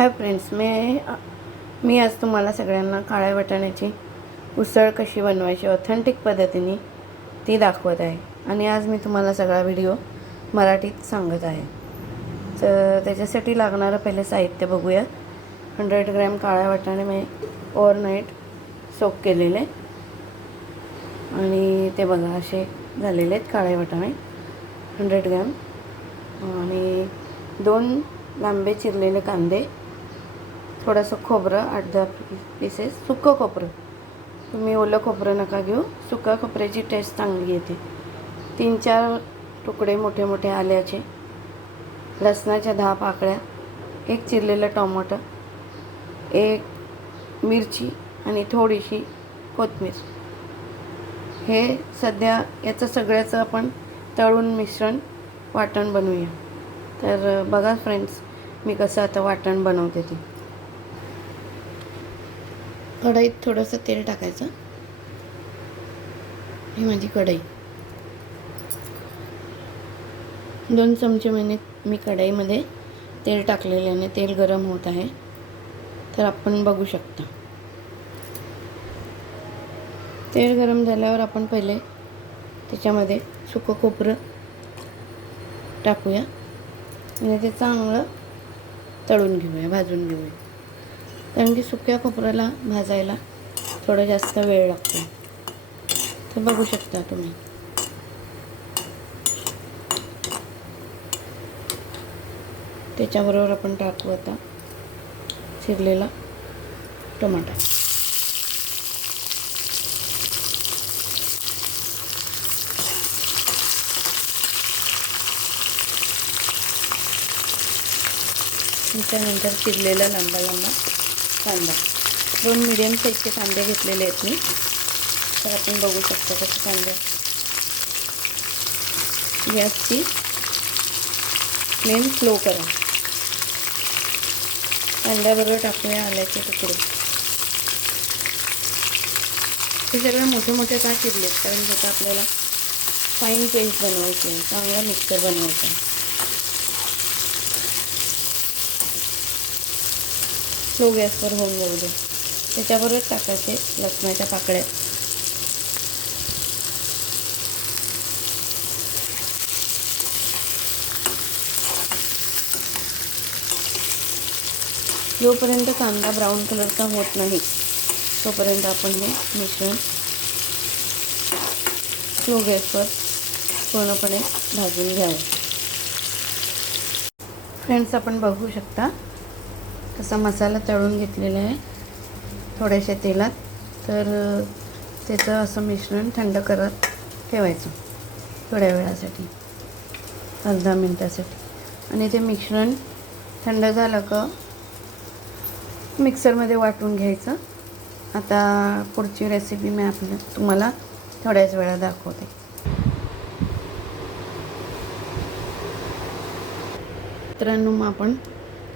Hi friends, मी आज तुम्हाला सगळ्यांना काळ्या वाटाण्याची उसळ कशी बनवायची ऑथेंटिक पद्धतीने ती दाखवत आहे. आणि आज मी तुम्हाला सगळा व्हिडिओ मराठीत सांगत आहे. तर त्याच्यासाठी लागणारं पहिले साहित्य बघूया. 100 ग्रॅम काळ्या वाटाणे मी ओव्हरनाईट सोक केलेले आणि ते बघा असे झालेले आहेत काळे वाटाणे 100 ग्रॅम. आणि 2 लांबे चिरलेले कांदे, थोडंसं खोबरं 8-10 पीसेस, सुकं खोबरं. तुम्ही ओलं खोबरं नका घेऊ, सुका खोबऱ्याची टेस्ट चांगली येते. 3-4 तुकडे मोठे मोठे आल्याचे, लसणाच्या 10 पाकळ्या, 1 चिरलेलं टोमॅटो, 1 मिरची आणि थोडीशी कोथिंबीर. हे सध्या याचं सगळ्याचं आपण तळून मिश्रण वाटण बनवूया. तर बघा फ्रेंड्स, मी कसं आता वाटण बनवते ते. कढईत थोडंसं तेल टाकायचं. ही माझी कढई, 2 चमचे मी कढईमध्ये तेल टाकलेल्याने तेल गरम होत आहे. तर आपण बघू शकता. तेल गरम झाल्यावर आपण पहिले त्याच्यामध्ये सुकं खोबरं टाकूया आणि ते चांगलं तळून घेऊया, भाजून घेऊया. कारण की सुक्या खोबऱ्याला भाजायला थोडा जास्त वेळ लागतो. तर बघू शकता तुम्ही. त्याच्याबरोबर आपण टाकू आता चिरलेला टोमॅटो. त्यानंतर चिरलेला लांबा कांदा. 2 मीडियम साईजचे कांदे घेतलेले आहेत मी. तर आपण बघू शकतो कसे कांदे. गॅसची फ्लेम स्लो करा. कांद्याबरोबर टाकूया आल्याचे तुकडे. हे सगळं मोठे मोठे का चिरलेत, कारण त्याचा आपल्याला फाईन पेस्ट बनवायची आहे, चांगला मिक्सर बनवायचा आहे. स्लो गॅसवर होऊन जाऊ दे. त्याच्याबरोबर टाकायचे लसणाच्या पाकळ्या. जोपर्यंत कांदा ब्राऊन कलरचा होत नाही तोपर्यंत आपण हे मिश्रण स्लो गॅसवर पूर्णपणे भाजून घ्यावं. फ्रेंड्स, आपण बघू शकता तसा मसाला तळून घेतलेला आहे थोड्याशा तेलात. तर त्याचं असं मिश्रण थंड करत ठेवायचं थोड्या वेळासाठी, 10 मिनटासाठी. आणि ते मिश्रण थंड झालं का मिक्सरमध्ये वाटून घ्यायचं. आता पुढची रेसिपी मी तुम्हाला थोड्याच वेळा दाखवते. मित्रांनो, मग आपण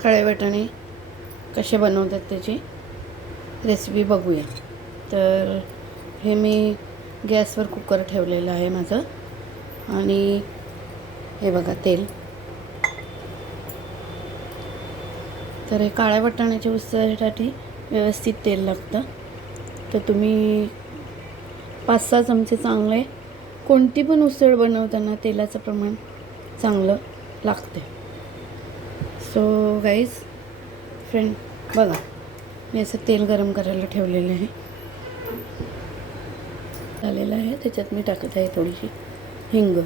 काळे वाटाणे कसे बनवतात त्याची रेसिपी बघूया. तर हे मी गॅसवर कुकर ठेवलेलं आहे माझं. आणि हे बघा तेल. तर हे काळ्या वाटाण्याच्या उसळीसाठी व्यवस्थित तेल लागतं. तर तुम्ही 5-6 चमचे चांगले, कोणती पण उसळ बनवताना तेलाचं प्रमाण चांगलं लागते. सो गाईज फ्रेंड, बघा मी असं तेल गरम करायला ठेवलेलं आहे, झालेलं आहे. त्याच्यात मी टाकत आहे थोडीशी हिंग.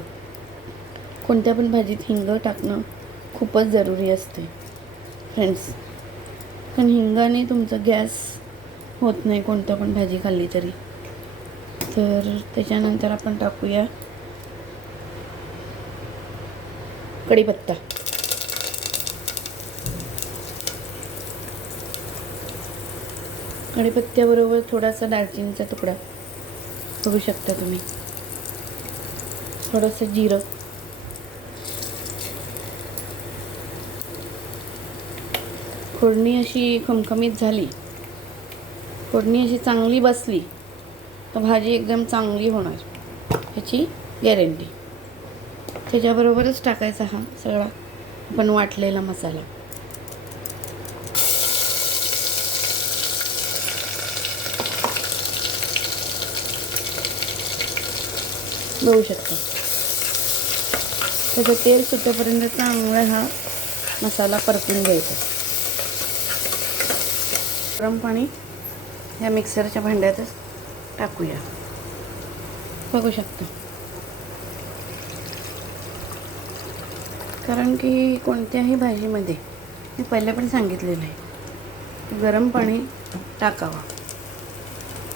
कोणत्या पण भाजीत हिंग टाकणं खूपच जरुरी असते फ्रेंड्स, पण हिंगाने तुमचं गॅस होत नाही कोणतं पण भाजी खाल्ली तरी. तर त्याच्यानंतर आपण टाकूया कढीपत्ता. कढीपत्त्याबरोबर थोडासा दालचिनीचा तुकडा, बघू शकता तुम्ही. थोडंसं जिरं, फोडणी अशी खमखमीत झाली, फोडणी अशी चांगली बसली तर भाजी एकदम चांगली होणार, ह्याची गॅरंटी. त्याच्याबरोबरच टाकायचा हा सगळा आपण वाटलेला मसाला. बघू शकता. त्याचं तेल सुटेपर्यंत चांगला हा मसाला परतून घ्यायचा. गरम पाणी या मिक्सरच्या भांड्यातच टाकूया. बघू शकता. कारण की कोणत्याही भाजीमध्ये मी पहिले पण सांगितलेलं आहे गरम पाणी टाकावा.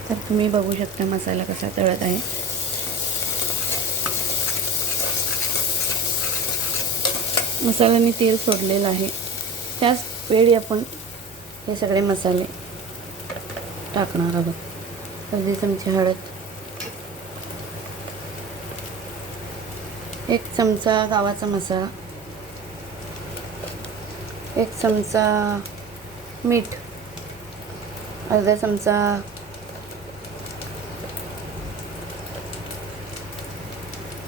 तर तुम्ही बघू शकता मसाला कसा तळत आहे. मसाल्याने तेल सोडलेलं आहे. त्याच वेळी आपण हे सगळे मसाले टाकणार आहोत. अर्धी चमची हळद, 1 चमचा गावाचा मसाला, 1 चमचा मीठ, अर्धा चमचा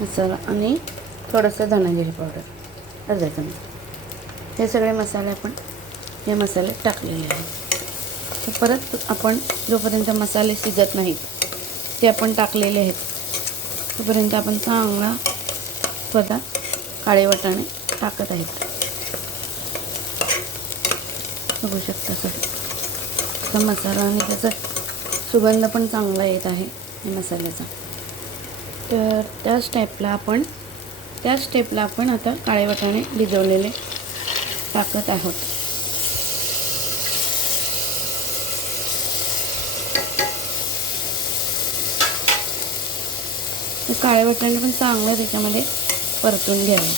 मसाला आणि थोडंसं धना-जिरे पावडर अर्धा चमचा. हे सगळे मसाले आपण हे मसाले टाकलेले आहेत. तर परत आपण जोपर्यंत मसाले शिजत नाहीत ते आपण टाकलेले आहेत तोपर्यंत आपण चांगला स्वतः काळे वाटाणे टाकत आहेत. बघू शकता सर मसाला आणि त्याचा सुगंध पण चांगला येत आहे मसाल्याचा. तर त्या स्टेपला आपण आता काळे वाटाणे भिजवलेले टाकत आहोत. काळे वाटाणे पण चांगलं त्याच्यामध्ये परतून घ्यावे.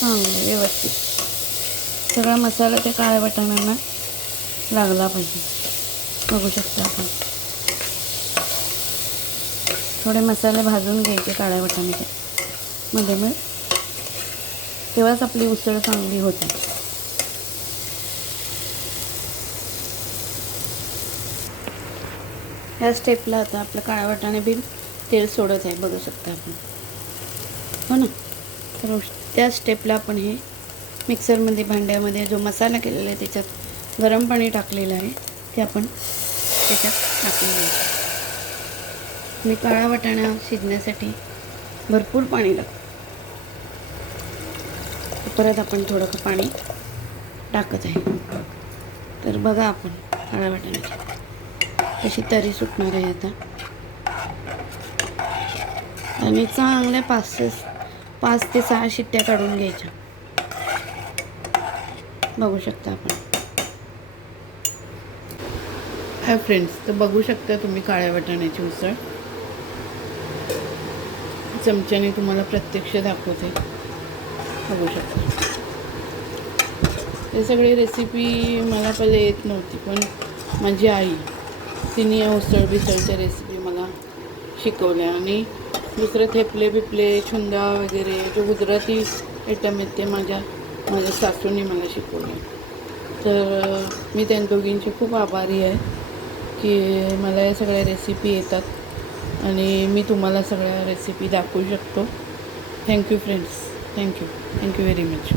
चांगलं व्यवस्थित सगळा मसाला त्या काळ्या वाटाण्यांना लागला पाहिजे. बघू शकता आपण थोडे मसाले भाजून घ्यायचे काळ्या वाटाण्याच्या मध्ये तेव्हाच आपली उसळ चांगली होते. ह्या स्टेपला आता आपलं काळा वाटाणे बी तेल सोडत आहे. बघू शकता आपण, हो ना. तर त्या स्टेपला आपण हे मिक्सरमध्ये भांड्यामध्ये जो मसाला केलेला आहे त्याच्यात गरम पाणी टाकलेलं आहे ते आपण त्याच्यात टाकलेलं आहे. मी काळा वाटाणा शिजण्यासाठी भरपूर पाणी लागतं. परत आपण थोडं पाणी टाकत आहे. तर बघा आपण काळ्या वाटाण्याची कशी तरी सुटणार आहे आता. आणि चांगल्या 5 ते 6 शिट्ट्या काढून घ्यायच्या. बघू शकता आपण. हाय फ्रेंड्स, तर बघू शकता तुम्ही काळ्या वाटाण्याची उसळ. चमच्याने तुम्हाला प्रत्यक्ष दाखवते. बघू शकता. हे सगळी रेसिपी मला पहिले येत नव्हती, पण माझी आई तिने या उसळ बिसळच्या रेसिपी मला शिकवल्या. आणि दुसरे थेपले बिपले छुंदा वगैरे जो गुजराती आयटम आहेत ते माझ्या सासूने मला शिकवले. तर मी त्या दोघींची खूप आभारी आहे की मला या सगळ्या रेसिपी येतात आणि मी तुम्हाला सगळ्या रेसिपी दाखवू शकतो. Thank you friends, thank you very much.